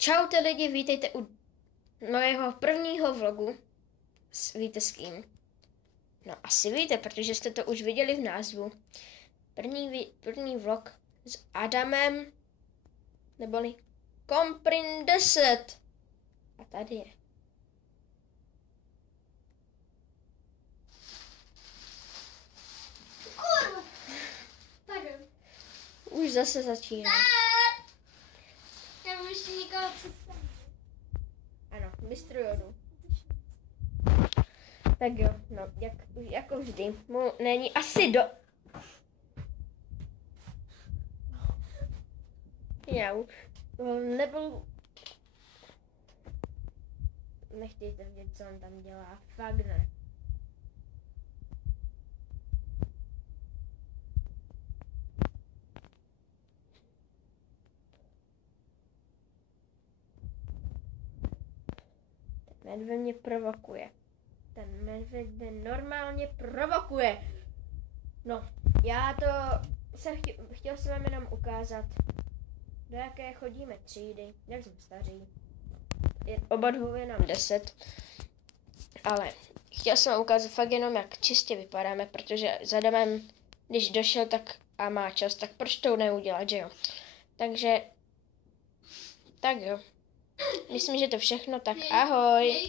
Čaute lidi, vítejte u mého prvního vlogu. Víte s kým? No asi víte, protože jste to už viděli v názvu. První vlog s Adamem, neboli Komprin 10. A tady je. Kurva! Pardon. Už zase začíná. Já mám ještě někoho představit. Ano, mistr Jodu. Tak jo, no, jako vždy, mu není asi do... Jau, nebyl... Nechtějte vidět, co on tam dělá, fakt ne. Ten medvěd mě provokuje. Ten medvěd mě normálně provokuje. No, já to chtěl jsem vám jenom ukázat, do jaké chodíme třídy, jak jsme staří. Oba dvou je nám 10. Ale chtěl jsem vám ukázat fakt jenom, jak čistě vypadáme, protože za Adamem, když došel tak a má čas, tak proč to neudělat, že jo? Takže, tak jo. Myslím, že to všechno, tak ahoj.